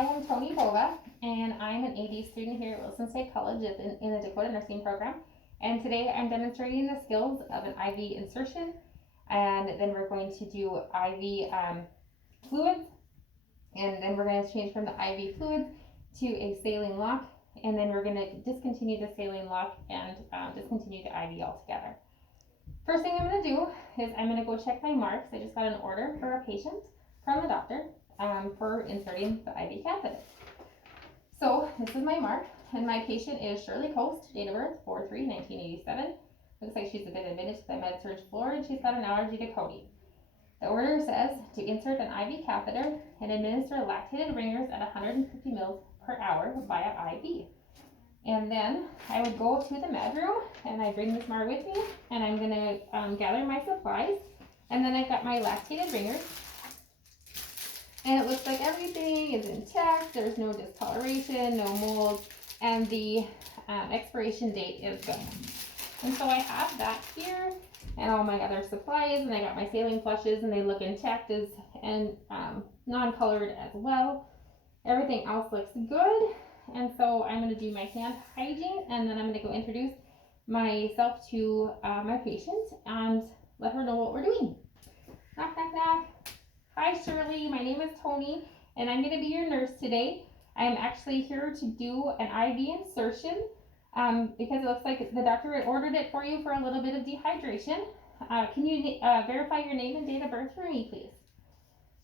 I am Tony Bova, and I'm an AD student here at Wilson State College in the Dakota Nursing Program. And today I'm demonstrating the skills of an IV insertion, and then we're going to do IV fluids, and then we're going to change from the IV fluids to a saline lock, and then we're going to discontinue the saline lock and discontinue the IV altogether. First thing I'm going to do is I'm going to go check my marks. I just got an order for a patient from the doctor for inserting the IV catheter. So this is my mark, and my patient is Shirley Coast, date of birth 4/3/1987. Looks like she's been admitted to the med-surg floor, and she's got an allergy to codeine. The order says to insert an IV catheter and administer lactated ringers at 150 mL per hour via IV. And then I would go to the med room, and I bring this mark with me, and I'm going to gather my supplies, and then I've got my lactated ringers. And it looks like everything is intact. There's no discoloration, no mold, and the expiration date is good. And so I have that here, and all my other supplies, and I got my saline flushes, and they look intact and non-colored as well. Everything else looks good, and so I'm going to do my hand hygiene, and then I'm going to go introduce myself to my patient and let her know what we're doing. Knock, knock, knock. Hi Shirley, my name is Tony, and I'm going to be your nurse today. I'm actually here to do an IV insertion because it looks like the doctor ordered it for you for a little bit of dehydration. Can you verify your name and date of birth for me, please?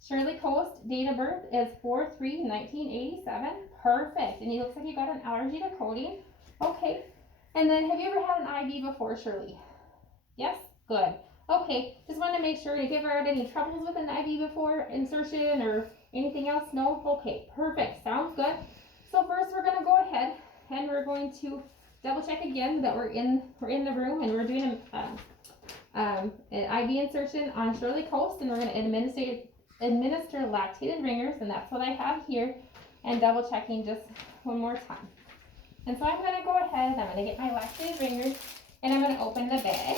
Shirley Coast, date of birth is 4/3/1987. Perfect. And it looks like you got an allergy to codeine. Okay. And then have you ever had an IV before, Shirley? Yes? Good. Okay, just want to make sure. Have you ever had any troubles with an IV before insertion or anything else? No? Okay, perfect. Sounds good. So first we're going to go ahead and we're going to double check again that we're in the room, and we're doing an IV insertion on Shirley Coast, and we're going to administer lactated ringers, and that's what I have here, and double checking just one more time. And so I'm going to go ahead and I'm going to get my lactated ringers, and I'm going to open the bag.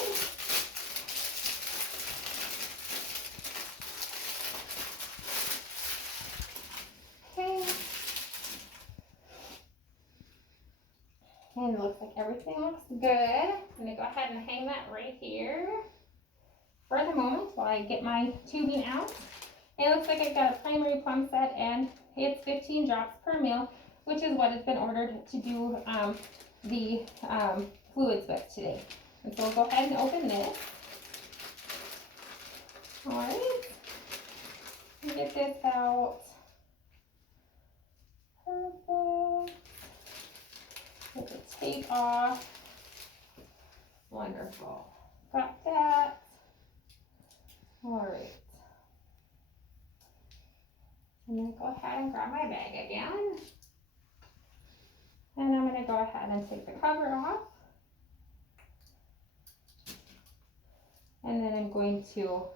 And it looks like everything looks good. I'm going to go ahead and hang that right here for the moment while I get my tubing out. And it looks like I've got a primary plumb set, and it's 15 drops per mil, which is what has been ordered to do the fluids with today. And so we'll go ahead and open this. All right. Get this out. Perfect. Get the tape off. Wonderful. Got that. All right. I'm going to go ahead and grab my bag again. And I'm going to go ahead and take the cover off. And then I'm going to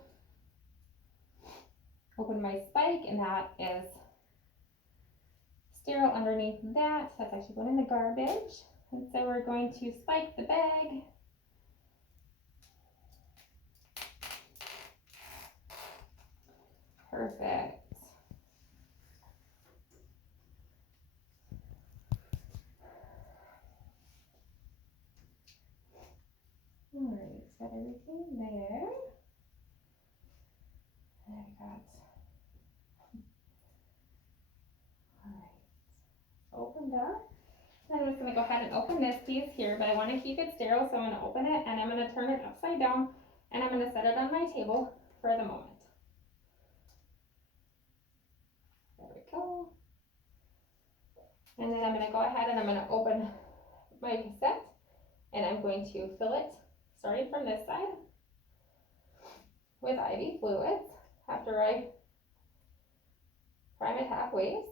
open my spike, and that is sterile underneath that. That's actually going in the garbage. And so we're going to spike the bag. Perfect. All right, got everything there. And I got. All right, opened up. I'm just going to go ahead and open this piece here, but I want to keep it sterile, so I'm going to open it, and I'm going to turn it upside down, and I'm going to set it on my table for the moment. There we go. And then I'm going to go ahead and I'm going to open my set, and I'm going to fill it, starting from this side, with IV fluids after I prime it halfway.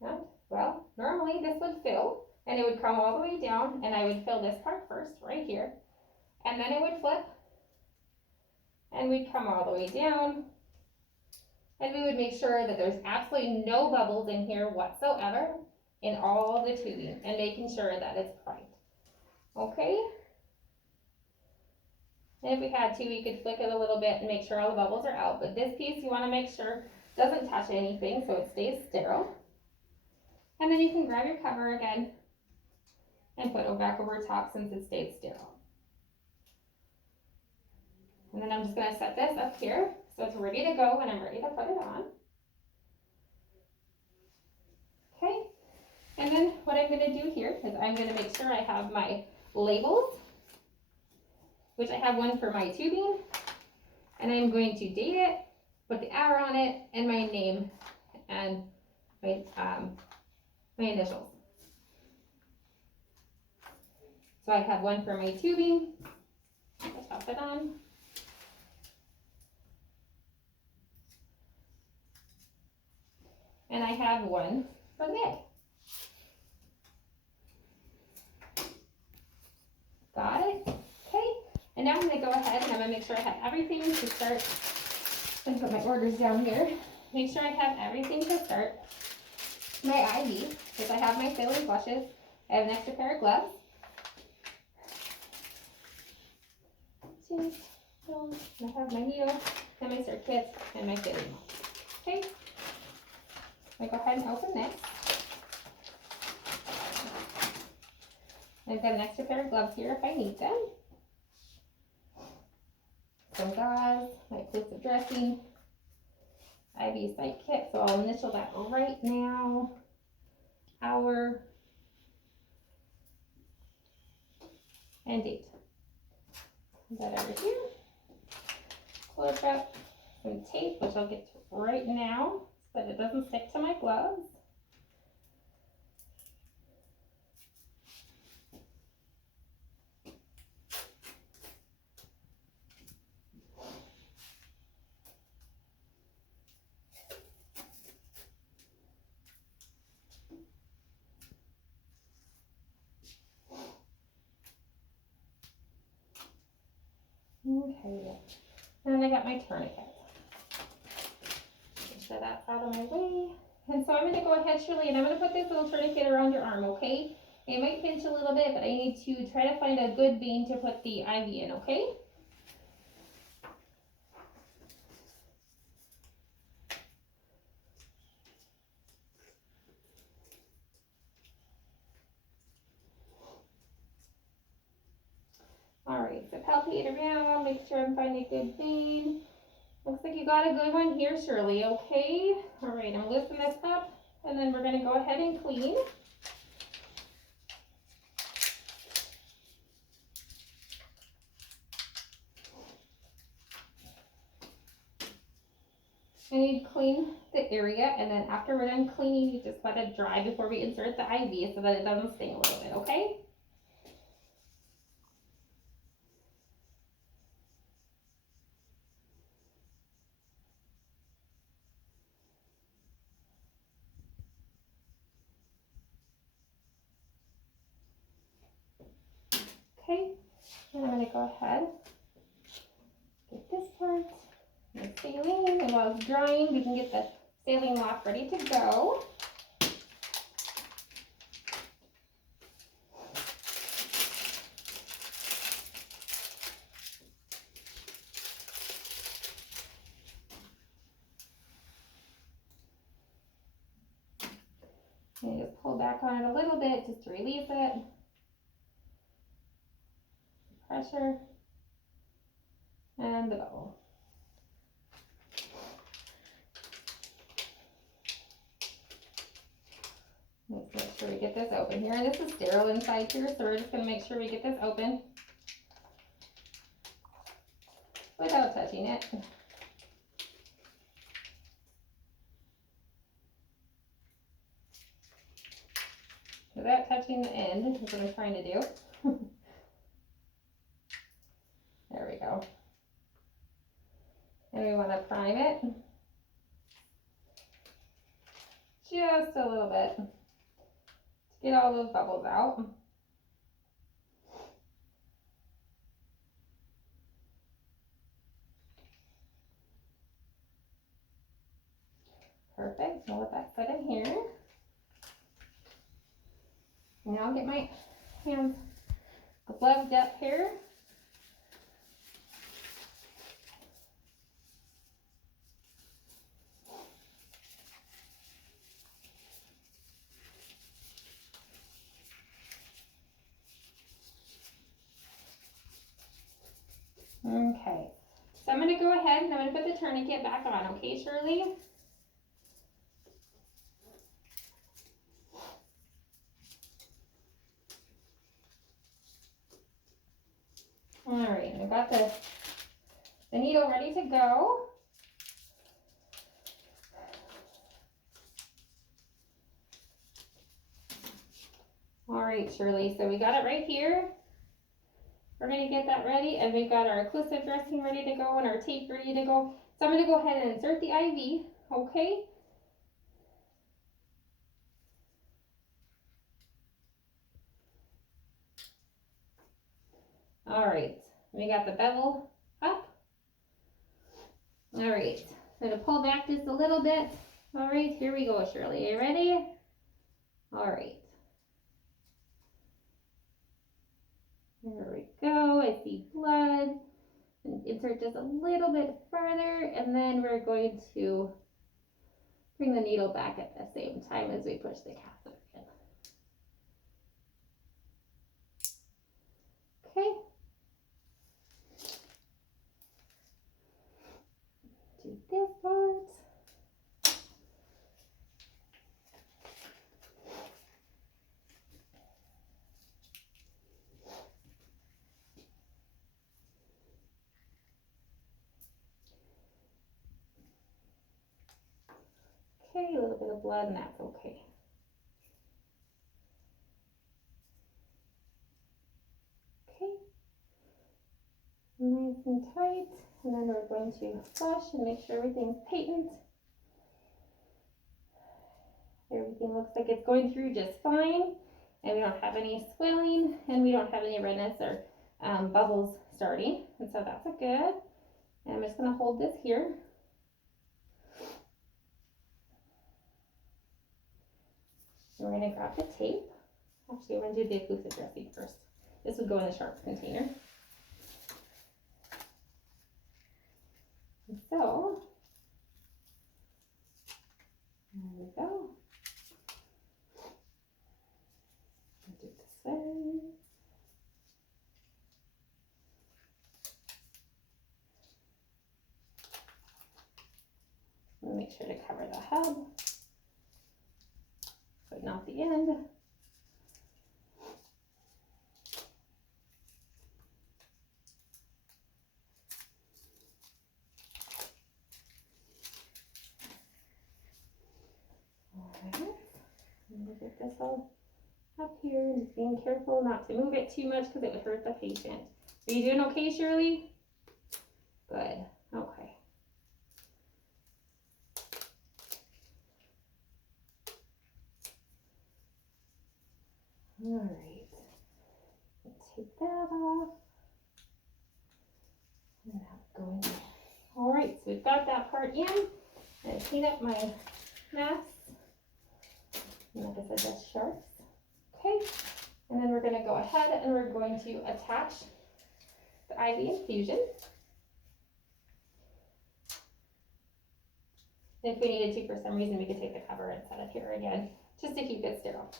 And, well, normally this would fill, and it would come all the way down, and I would fill this part first, right here, and then it would flip, and we'd come all the way down, and we would make sure that there's absolutely no bubbles in here whatsoever in all the tubing, and making sure that it's primed. Okay? And if we had to, we could flick it a little bit and make sure all the bubbles are out, but this piece you want to make sure doesn't touch anything, so it stays sterile. And then you can grab your cover again and put it back over top since it stayed sterile. And then I'm just gonna set this up here so it's ready to go when I'm ready to put it on. Okay, and then what I'm gonna do here is I'm gonna make sure I have my labels, which I have one for my tubing, and I'm going to date it, put the hour on it, and my name and my initials. So I have one for my tubing. I'll top it on. And I have one for the egg. Got it? Okay. And now I'm going to go ahead and I'm going to make sure I have everything to start. I'm going to put my orders down here. Make sure I have everything to start my IV, because I have my saline flushes. I have an extra pair of gloves. I have my needle and my circ kit and my saline. Okay. I'm going to go ahead and open this. I've got an extra pair of gloves here if I need them. Some gauze, my occlusive dressing, IV site kit, so I'll initial that right now. Hour and date. Put that over here. Close up some tape, which I'll get to right now so that it doesn't stick to my gloves. Okay, and then I got my tourniquet. Make sure that's out of my way. And so I'm going to go ahead, Shirley, and I'm going to put this little tourniquet around your arm, okay? It might pinch a little bit, but I need to try to find a good vein to put the IV in, okay? Alright, so palpate around, make sure I'm finding a good vein. Looks like you got a good one here, Shirley, okay? Alright, I'm lifting this up, and then we're going to go ahead and clean. I need to clean the area, and then after we're done cleaning, you just let it dry before we insert the IV so that it doesn't sting a little bit, okay? Okay, and I'm going to go ahead, get this part, the saline, and while it's drying, we can get the saline lock ready to go. And just pull back on it a little bit just to release it. Pressure and the bubble. Let's make sure we get this open here. And this is sterile inside here, so we're just going to make sure we get this open without touching it. Without touching the end is what I'm trying to do. There we go. And we want to prime it just a little bit to get all those bubbles out. Perfect. I'll let that set in here. Now I'll get my hands gloved up here. ahead and I'm going to put the tourniquet back on, okay, Shirley? All right, I've got the needle ready to go. All right, Shirley, so we got it right here. We're gonna get that ready, and we've got our occlusive dressing ready to go and our tape ready to go. So I'm gonna go ahead and insert the IV, okay? All right, we got the bevel up. All right, I'm gonna pull back just a little bit. All right, here we go, Shirley, are you ready? All right. There we go, I see blood. And insert just a little bit further, and then we're going to bring the needle back at the same time as we push the catheter in. Okay. Do this part. Okay, a little bit of blood, and that's okay. Okay. Nice and tight. And then we're going to flush and make sure everything's patent. Everything looks like it's going through just fine. And we don't have any swelling, and we don't have any redness or bubbles starting. And so that's a good. And I'm just going to hold this here. And we're going to grab the tape. Actually, we're going to do the occlusive dressing first. This would go in the sharp container. And so, there we go. I'll do it this way. And make sure to cover the hub, but not the end. Get this all up here, and just being careful not to move it too much because it would hurt the patient. Are you doing okay, Shirley? Good. Okay. All right. Take that off. And that's going there. All right, so we've got that part in. I'm going to clean up my mask. And like I said, that's sharps. Okay, and then we're going to go ahead and we're going to attach the IV infusion. If we needed to, for some reason, we could take the cover and set it here again, just to keep it sterile.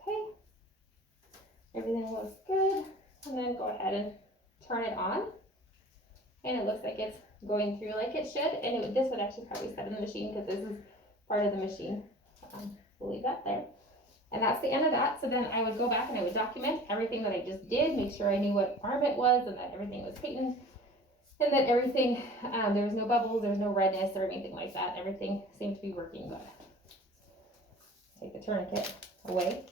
Okay, everything looks good, and then go ahead and turn it on. And it looks like it's going through like it should, and this would actually probably set in the machine because this is part of the machine. We'll leave that there. And that's the end of that. So then I would go back and I would document everything that I just did, make sure I knew what arm it was and that everything was patent, and that everything, there was no bubbles, there was no redness or anything like that. Everything seemed to be working good. Take the tourniquet away.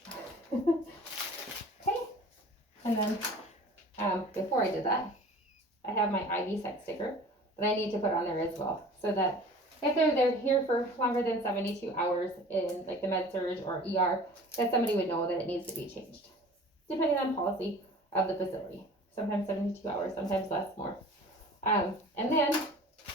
Okay, and then before I did that, I have my IV set sticker that I need to put on there as well, so that if they're here for longer than 72 hours in like the med surg or ER, that somebody would know that it needs to be changed, depending on policy of the facility. Sometimes 72 hours, sometimes less, more. And then,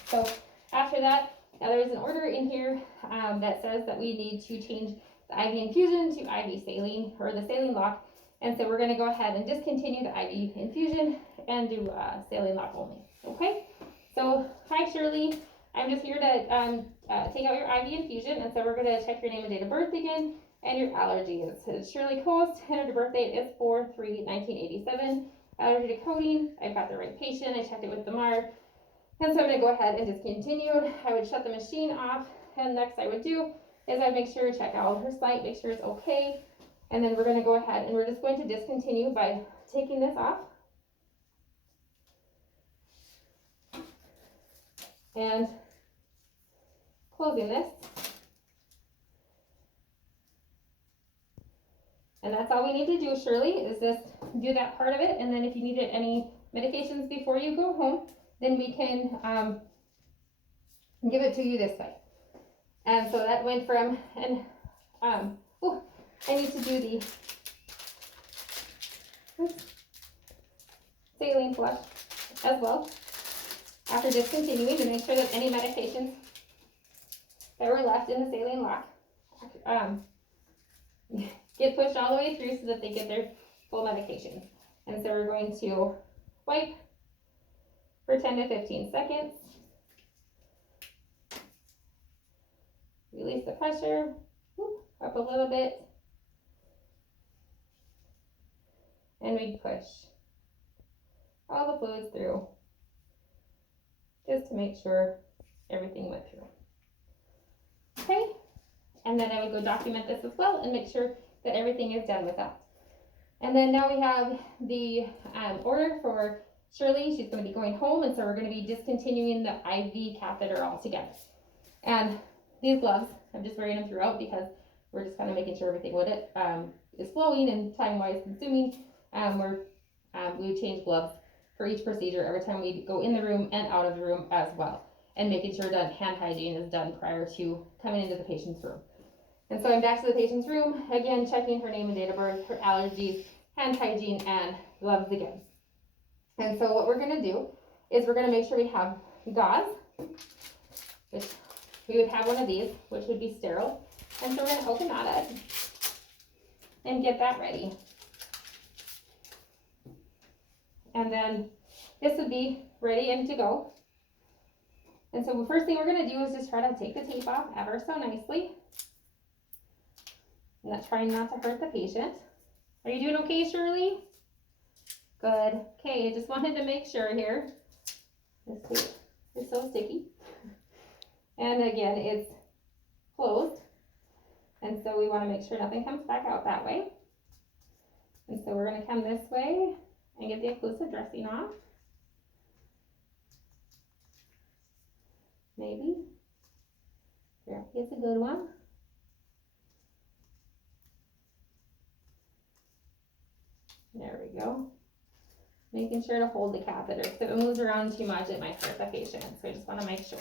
so after that, now there's an order in here that says that we need to change the IV infusion to IV saline, or the saline lock. And so we're going to go ahead and discontinue the IV infusion and do saline lock only. Okay, so hi Shirley, I'm just here to take out your IV infusion, and so we're going to check your name and date of birth again, and your allergies. It's Shirley Coast, and her birth date is 4/3/1987. Allergy to codeine, I've got the right patient, I checked it with the MAR, and so I'm going to go ahead and discontinue. I would shut the machine off, and next I would do is I'd make sure to check out her site, make sure it's okay, and then we're going to go ahead and we're just going to discontinue by taking this off and closing this. And that's all we need to do, Shirley, is just do that part of it. And then if you needed any medications before you go home, then we can give it to you this way. And so that went from, and I need to do the saline flush as well after discontinuing to make sure that any medications that were left in the saline lock get pushed all the way through so that they get their full medication. And so we're going to wipe for 10 to 15 seconds. Release the pressure, up a little bit, and we push all the fluids through just to make sure everything went through. Okay, and then I would go document this as well and make sure that everything is done with that. And then now we have the order for Shirley. She's going to be going home, and so we're going to be discontinuing the IV catheter altogether. And these gloves, I'm just wearing them throughout because we're just kind of making sure everything with it is flowing and time-wise consuming. We would change gloves for each procedure every time we go in the room and out of the room as well, and making sure that hand hygiene is done prior to coming into the patient's room. And so I'm back to the patient's room, again checking her name and date of birth, her allergies, hand hygiene, and gloves again. And so what we're going to do is we're going to make sure we have gauze, which we would have one of these, which would be sterile. And so we're going to open that up and get that ready. And then this would be ready and to go. And so the first thing we're going to do is just try to take the tape off ever so nicely. Not trying not to hurt the patient. Are you doing okay, Shirley? Good. Okay, I just wanted to make sure here. This tape is so sticky. And again, it's closed. And so we want to make sure nothing comes back out that way. And so we're going to come this way and get the occlusive dressing off. Maybe. Yeah, it's a good one. There we go. Making sure to hold the catheter. If it moves around too much, it might hurt the patient. So I just want to make sure.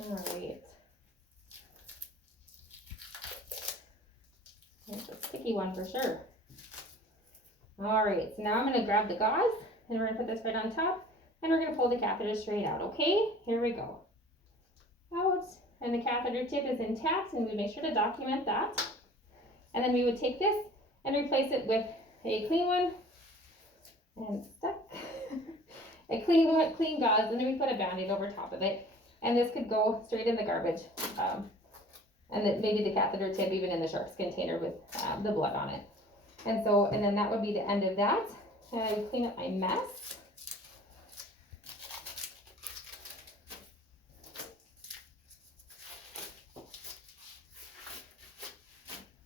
All right. It's a sticky one for sure. All right, so now I'm going to grab the gauze and we're going to put this right on top and we're going to pull the catheter straight out. Okay, here we go. Out, and the catheter tip is intact, and we make sure to document that. And then we would take this and replace it with a clean one, and stuck. A clean one, clean gauze, and then we put a Band-Aid over top of it. And this could go straight in the garbage. And then maybe the catheter tip even in the sharps container with the blood on it. And so, and then that would be the end of that. And I would clean up my mess.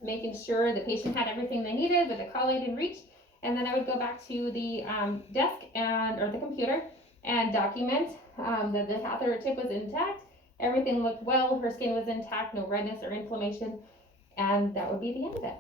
Making sure the patient had everything they needed with the call aid in reach. And then I would go back to the desk or the computer and document that the catheter tip was intact. Everything looked well, her skin was intact, no redness or inflammation, and that would be the end of it.